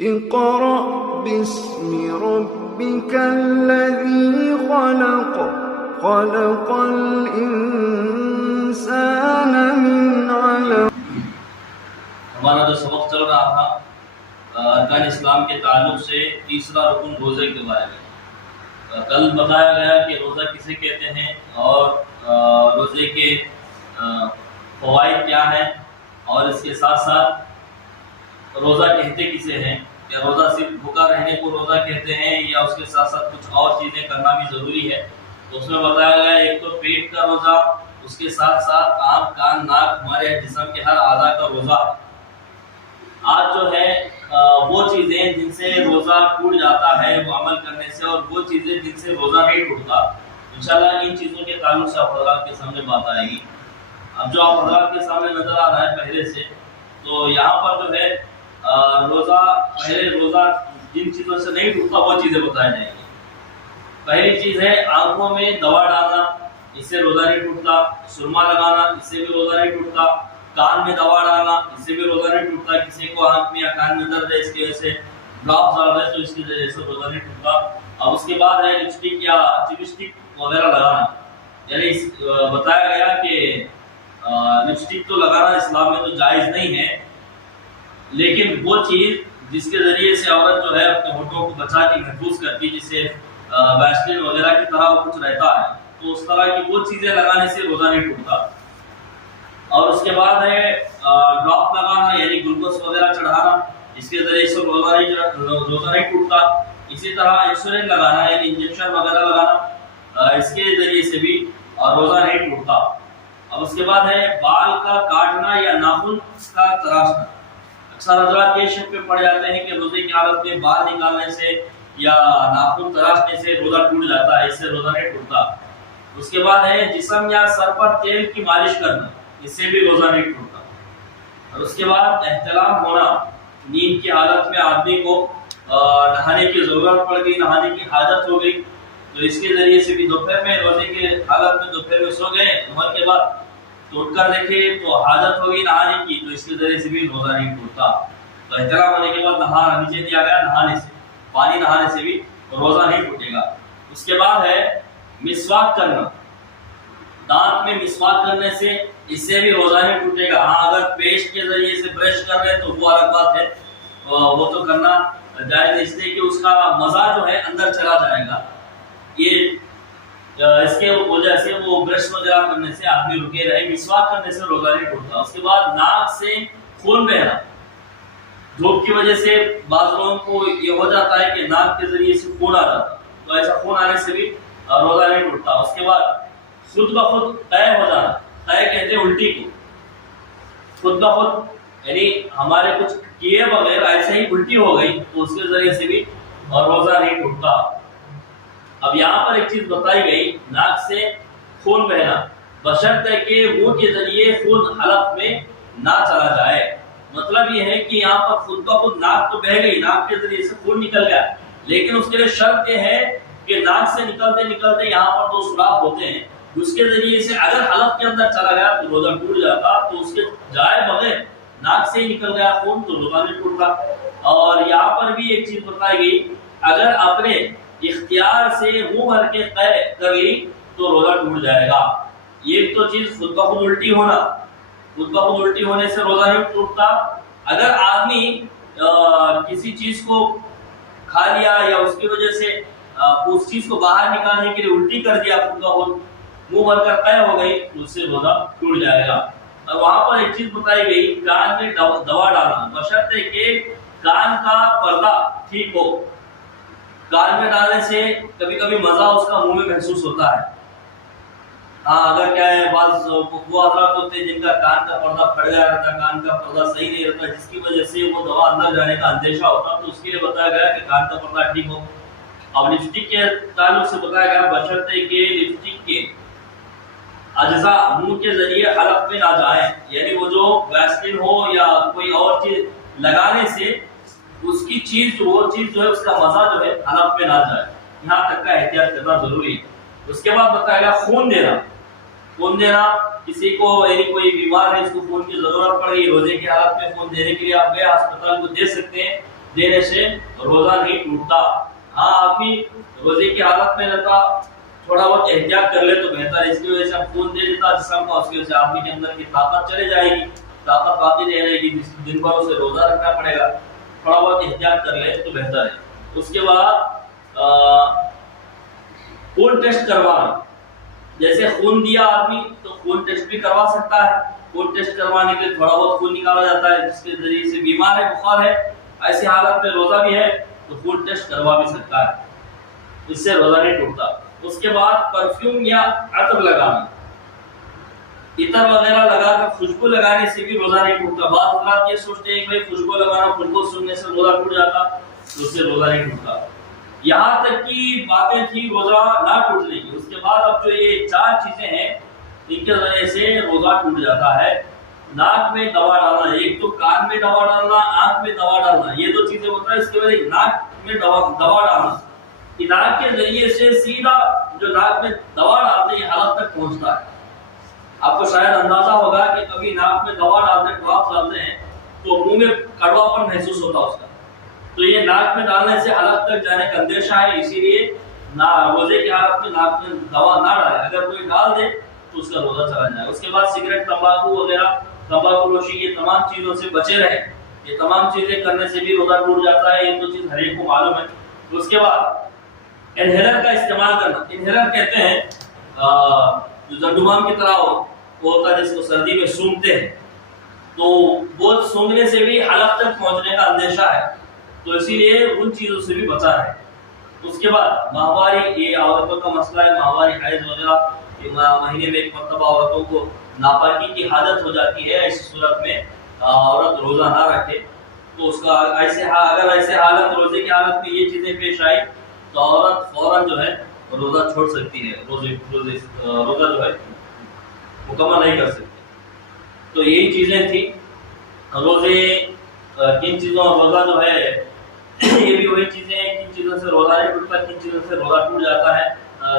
اقرأ باسم ربك الذي خلق خلق الإنسان من علق. ہمارا جو سبق چل رہا تھا ارکان اسلام کے تعلق سے تیسرا رکن روزے کے بارے میں. کل بتایا گیا کہ روزہ کسے کہتے ہیں اور روزے کے فوائد کیا ہیں، اور اس کے ساتھ ساتھ روزہ کہتے کسے ہیں، کہ روزہ صرف بھوکا رہنے کو روزہ کہتے ہیں یا اس کے ساتھ ساتھ کچھ اور چیزیں کرنا بھی ضروری ہے. تو اس میں بتایا گیا ایک تو پیٹ کا روزہ، اس کے ساتھ ساتھ آنکھ کان ناک ہمارے جسم کے ہر اعضاء کا روزہ. آج جو ہے وہ چیزیں جن سے روزہ ٹوٹ جاتا ہے وہ عمل کرنے سے، اور وہ چیزیں جن سے روزہ نہیں ٹوٹتا. انشاءاللہ ان چیزوں کے تعلق سے آپ حضرات کے سامنے بات آئے گی. اب جو آپ حضرات کے سامنے نظر آ رہا ہے پہلے سے، تو یہاں پر جو ہے روزہ جن چیزوں سے نہیں ٹوٹتا وہ چیزیں بتائی جائیں گی. پہلی چیز ہے آنکھوں میں دوا ڈالنا، اس سے روزہ نہیں ٹوٹتا. سرما لگانا، اس سے بھی روزہ نہیں ٹوٹتا. کان میں دوا ڈالنا، اس سے بھی روزہ نہیں ٹوٹتا. کسی کو آنکھ میں یا کان میں درد ہے، اس کی وجہ سے ڈراپس ڈال رہے تو اس کی وجہ سے روزہ نہیں ٹوٹتا. اب اس کے بعد ہے لپسٹک یا چپسٹک وغیرہ لگانا. یعنی بتایا گیا کہ لپسٹک تو لگانا اسلام میں تو جائز نہیں ہے، لیکن وہ چیز جس کے ذریعے سے عورت جو ہے اپنے ہونٹوں کو بچا کے محفوظ کرتی، جسے ویسلین وغیرہ کی طرح وہ کچھ رہتا ہے، تو اس طرح کی وہ چیزیں لگانے سے روزہ نہیں ٹوٹتا. اور اس کے بعد ہے ڈراپ لگانا، یعنی گلوکوز وغیرہ چڑھانا، اس کے ذریعے سے روزہ نہیں ٹوٹتا. اسی طرح انسولین لگانا، یعنی انجیکشن وغیرہ لگانا، اس کے ذریعے سے بھی روزہ نہیں ٹوٹتا. اب اس کے بعد ہے بال کا کاٹنا یا ناخن کا تراشنا. اکثر حضرات یہ شک پہ پڑ جاتے ہیں کہ روزے کی حالت میں بال نکالنے سے یا ناخن تراشنے سے روزہ ٹوٹ جاتا ہے، اس سے روزہ نہیں ٹوٹتا. اس کے بعد ہے جسم یا سر پر تیل کی مالش کرنا، اس سے بھی روزہ نہیں ٹوٹتا. اور اس کے بعد احتلام ہونا، نیند کی حالت میں آدمی کو نہانے کی ضرورت پڑ گئی، نہانے کی حاجت ہو گئی، تو اس کے ذریعے سے بھی دوپہر میں روزے کے حالت میں دوپہر میں سو گئے ظہر کے بعد، تو اٹھ کر دیکھے تو حاجت ہوگی نہانے کی، تو اس کے ذریعے سے بھی روزہ نہیں ٹوٹتا. تو احتلام ہونے کے بعد نیچے دیا گیا نہانے سے، پانی نہانے سے بھی روزہ نہیں ٹوٹے گا. اس کے بعد ہے مسواک کرنا، دانت میں مسواک کرنے سے اس سے بھی روزہ نہیں ٹوٹے گا. ہاں اگر پیسٹ کے ذریعے سے برش کر رہے ہیں تو وہ الگ بات ہے، وہ تو کرنا جائز اس لیے کہ اس کا مزہ جو ہے اندر چلا جائے گا. یہ اس کے وجہ سے وہ برش وغیرہ کرنے سے آدمی رکے رہے، مسواک کرنے سے روزہ نہیں ٹوٹتا. اس کے بعد ناک سے خون بہنا، دھوپ کی وجہ سے بعض لوگوں کو یہ ہو جاتا ہے کہ ناک کے ذریعے سے خون آ جاتا، تو ایسا خون آنے سے بھی روزہ نہیں ٹوٹتا. اس کے بعد خود بخود قے ہو جانا، قے کہتے ہیں الٹی کو، خود بخود یعنی ہمارے کچھ کیے بغیر ایسے ہی الٹی ہو گئی تو اس کے ذریعے سے بھی روزہ نہیں ٹوٹتا. اب یہاں پر ایک چیز بتائی گئی، ناک سے خون بہنا، بشرطے کہ منہ کے ذریعے خون حلق میں نہ چلا جائے. مطلب یہ ہے کہ یہاں پر خود بخود ناک تو بہہ گئی، ناک کے ذریعے سے خون نکل گیا، لیکن اس کے لیے شرط یہ ہے کہ ناک سے نکلتے نکلتے یہاں پر دو سوراخ ہوتے ہیں، اس کے ذریعے سے اگر حلق کے اندر چلا گیا تو روزہ ٹوٹ جاتا، تو اس کے جائے بغیر ناک سے ہی نکل گیا خون تو روزہ نہیں ٹوٹتا. اور یہاں پر بھی ایک چیز بتائی گئی، اگر اپنے اختیار سے منہ بھر کے قے کر لی تو روزہ ٹوٹ جائے گا. یہ تو چیز خود بخود الٹی ہونا، خود بخود الٹی ہونے سے روزہ نہیں ٹوٹتا. اگر آدمی کسی چیز کو کھا لیا یا اس کی وجہ سے اس چیز کو باہر نکالنے کے لیے الٹی کر دیا، خود بخود منہ بھر کر قے ہو گئی تو اس سے روزہ ٹوٹ جائے گا. اور وہاں پر ایک چیز بتائی گئی، کان میں دوا ڈالنا، بشرطے کہ کان کا پردہ ٹھیک ہو. کان میں ڈالنے سے کبھی کبھی مزہ اس کا منہ میں محسوس ہوتا ہے. ہاں اگر کیا ہے بعض وہ حضرات ہوتے ہیں جن کا کان کا پردہ پھٹ گیا رہتا، کان کا پردہ صحیح نہیں رہتا، جس کی وجہ سے وہ دوا اندر جانے کا اندیشہ ہوتا، تو اس کے لیے بتایا گیا کہ کان کا پردہ ٹھیک ہو. اب لپسٹک کے تعلق سے بتایا گیا، بشرطے کہ لپسٹک کے اجزاء منہ کے ذریعے حلق میں نہ جائیں، یعنی وہ جو ویسلین ہو یا کوئی اور چیز لگانے سے اس کی چیز وہ چیز جو ہے اس کا مزہ جو ہے حلق میں نہ جائے، یہاں تک کا احتیاط کرنا ضروری ہے. اس کے بعد بتایا گیا خون دینا. خون دینا کسی کو یعنی کوئی بیمار ہے، اس کو خون کی ضرورت پڑ گئی، روزے کی حالت میں خون دینے کے لیے آپ گئے ہسپتال کو دے سکتے ہیں، دینے سے روزہ نہیں ٹوٹتا. ہاں آدمی روزے کی حالت میں رہتا تھوڑا بہت احتیاط کر لے تو بہتر ہے. اس کی وجہ سے ہم خون دے دیتا جسم کو, اس کی وجہ سے آدمی کے اندر کی طاقت چلے جائے گی, طاقت باقی نہیں رہے گی, دن بھر اسے روزہ رکھنا پڑے گا. تھوڑا بہت احتیاط کر لے تو بہتر ہے. اس کے بعد خون ٹیسٹ کروانا, جیسے خون دیا آدمی تو خون ٹیسٹ بھی کروا سکتا ہے. خون ٹیسٹ کروانے کے لیے تھوڑا بہت خون نکالا جاتا ہے, جس کے ذریعے سے بیمار ہے, بخار ہے, ایسی حالت میں روزہ بھی ہے تو خون ٹیسٹ کروا بھی سکتا ہے, اس سے روزہ نہیں ٹوٹتا. اس کے بعد پرفیوم یا عطر لگانا, عطر وغیرہ لگا کر خوشبو لگانے سے بھی روزہ نہیں ٹوٹتا. بعض حضرات یہ سوچتے ہیں کہ بھائی خوشبو لگانا, خوشبو سننے سے روزہ ٹوٹ جاتا, تو اس سے روزہ نہیں ٹوٹتا. یہاں تک کی باتیں تھی روزہ نہ ٹوٹنے کی. اس کے بعد اب جو یہ 4 چیزیں ہیں ان کی وجہ سے روزہ ٹوٹ جاتا ہے. ناک میں دوا ڈالنا, ایک تو کان میں دوا ڈالنا, آنکھ میں دوا ڈالنا, یہ 2 چیزیں ہوتا ہے. اس کے بعد ناک میں دوا ڈالنا, ناک کے ذریعے سے سیدھا جو ناک میں دوا ڈالتے ہیں حلق تک پہنچتا ہے. آپ کو شاید اندازہ ہوگا کہ کبھی ناک میں دوا ڈالتے ہیں, ڈراپس ڈالتے ہیں تو منہ میں کڑوا پن محسوس ہوتا ہے اس کا. تو یہ ناک میں ڈالنے سے حلق تک جانے کا اندیشہ ہے, اسی لیے روزے کی حالت میں ناک میں دوا نہ ڈالے. اگر کوئی ڈال دے تو اس کا روزہ چلا جائے. اس کے بعد سگریٹ, تمباکو وغیرہ, تمباکو نوشی, یہ تمام چیزوں سے بچے رہیں. یہ تمام چیزیں کرنے سے بھی روزہ ٹوٹ جاتا ہے. یہ 2 چیز ہر ایک کو معلوم ہے. اس کے بعد انہیلر کا استعمال کرنا. انہیلر کہتے ہیں جو زنڈومام کی طرح ہوتا ہے, جس کو سردی میں سونگتے ہیں, تو وہ سونگنے سے بھی حلق تک پہنچنے کا اندیشہ ہے, تو اسی لیے ان چیزوں سے بھی بچا ہے. اس کے بعد ماہواری, یہ عورتوں کا مسئلہ ہے, ماہواری حیض وغیرہ, مہینے میں 1 مرتبہ عورتوں کو ناپاکی کی حادث ہو جاتی ہے. اس صورت میں عورت روزہ نہ رکھے تو اس کا اگر ایسے حالت, روزے کی حالت میں یہ چیزیں پیش آئی تو عورت فوراً جو ہے روزہ چھوڑ سکتی ہے, روزہ جو ہے مکمل نہیں کر سکتی. تو یہی چیزیں تھیں. روزے کن چیزوں, روزہ جو ہے یہ بھی وہی چیزیں ہیں کن چیزوں سے روزہ نہیں ٹوٹتا, کن چیزوں سے روزہ ٹوٹ جاتا ہے.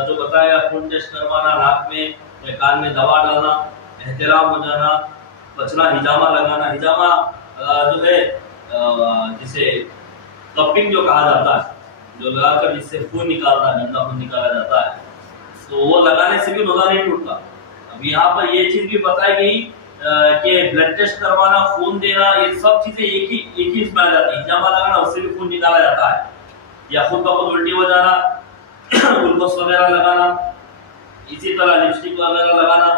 جو بتایا, خون ٹیسٹ کروانا, ناک میں یا کان میں دوا ڈالنا, احترام ہو جانا, بچنا, ہجامہ لگانا. ہجامہ جو ہے جسے کپنگ جو کہا جاتا ہے, جو لگا کر جس سے خون نکالتا ہے, گندا خون نکالا جاتا ہے, تو وہ لگانے سے بھی روزہ نہیں ٹوٹتا. اب یہاں پر یہ چیز بھی بتائی گئی کہ بلڈ ٹیسٹ کروانا, خون دینا, یہ سب چیزیں ایک ہی اس میں آ جاتی ہیں. ہجامہ لگانا, اس سے بھی خون نکالا جاتا ہے. یا خود بخود الٹی ہو جانا, گلوکوز وغیرہ لگانا, اسی طرح لپسٹک وغیرہ لگانا,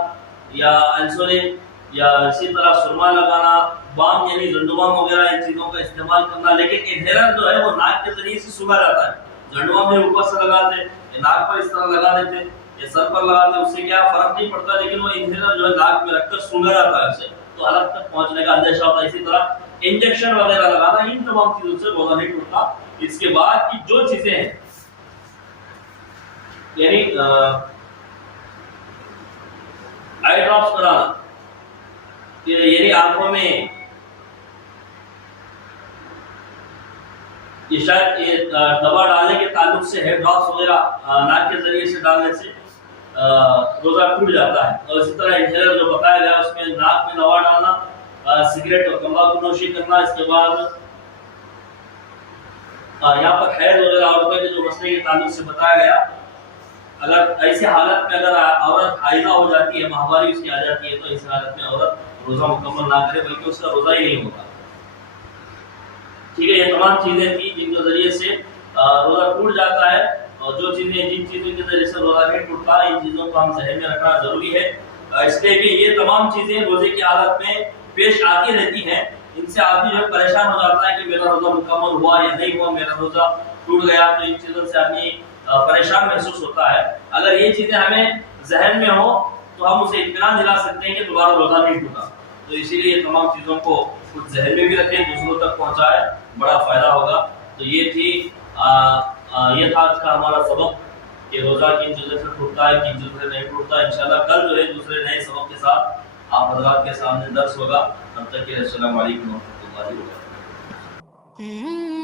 یا انسولین, یا اسی طرح سرما لگانا, بام یعنی زنڈوام وغیرہ, ان چیزوں کا استعمال کرنا. لیکن انہیلر جو ہے وہ ناک کے ذریعے سے سونگا جاتا ہے. زنڈوام میں اوپر سے لگاتے, ناک پر اس طرح لگا دیتے, یہ سر پر لگاتے, اس سے کیا فرق نہیں پڑتا. لیکن وہ انہیلر جو ہے ناک میں رکھ کر سونگا جاتا ہے, اسے تو حلق تک پہنچنے کا اندیشہ ہوتا ہے. اسی طرح انجیکشن وغیرہ لگانا, ان تمام چیزوں سے روزہ نہیں ٹوٹتا. اس کے بعد کی جو چیزیں ہیں یعنی آئی ڈراپس کرانا, یعنی آنکھوں میں, یہ شاید یہ دوا ڈالنے کے تعلق سے ہے, ڈراپس وغیرہ ناک کے ذریعے سے ڈالنے سے روزہ ٹوٹ جاتا ہے. اور اسی طرح انہیلر جو بتایا گیا اس میں ناک میں دوا ڈالنا, سگریٹ اور تمباکو نوشی کرنا. اس کے بعد یہاں پر حیض وغیرہ عورتوں کے جو مسئلے کے تعلق سے بتایا گیا, اگر ایسی حالت میں اگر عورت حائضہ ہو جاتی ہے, ماہواری اس کی آ جاتی ہے, تو اس حالت میں عورت روزہ مکمل نہ کرے, بلکہ اس کا روزہ ہی نہیں ہوگا. ٹھیک ہے, یہ تمام چیزیں تھیں جن کے ذریعے سے روزہ ٹوٹ جاتا ہے. اور جو چیزیں, جن چیزوں کے ذریعے سے روزہ نہیں ٹوٹتا, ان چیزوں کو ہم ذہن میں رکھنا ضروری ہے, اس لیے کہ یہ تمام چیزیں روزے کی حالت میں پیش آتی رہتی ہیں. ان سے آدمی جو پریشان ہو جاتا ہے کہ میرا روزہ مکمل ہوا یا نہیں ہوا, میرا روزہ ٹوٹ گیا, تو ان چیزوں سے آدمی پریشان محسوس ہوتا ہے. اگر یہ چیزیں ہمیں ذہن میں ہو تو ہم اسے اطمینان دلا سکتے ہیں کہ دوبارہ روزہ نہیں ٹوٹا. تو اسی لیے تمام چیزوں کو خود ذہن میں بھی رکھیں, دوسروں تک پہنچائے, بڑا فائدہ ہوگا. تو یہ تھی یہ تھا آج کا ہمارا سبق کہ روزہ کن چیزوں سے ٹوٹتا ہے, کن چیزوں سے نہیں ٹوٹتا. انشاءاللہ کل جو ہے دوسرے نئے سبق کے ساتھ آپ حضرات کے سامنے درس ہوگا. تب تک کے السلام علیکم ورحمۃ اللہ وبرکاتہ.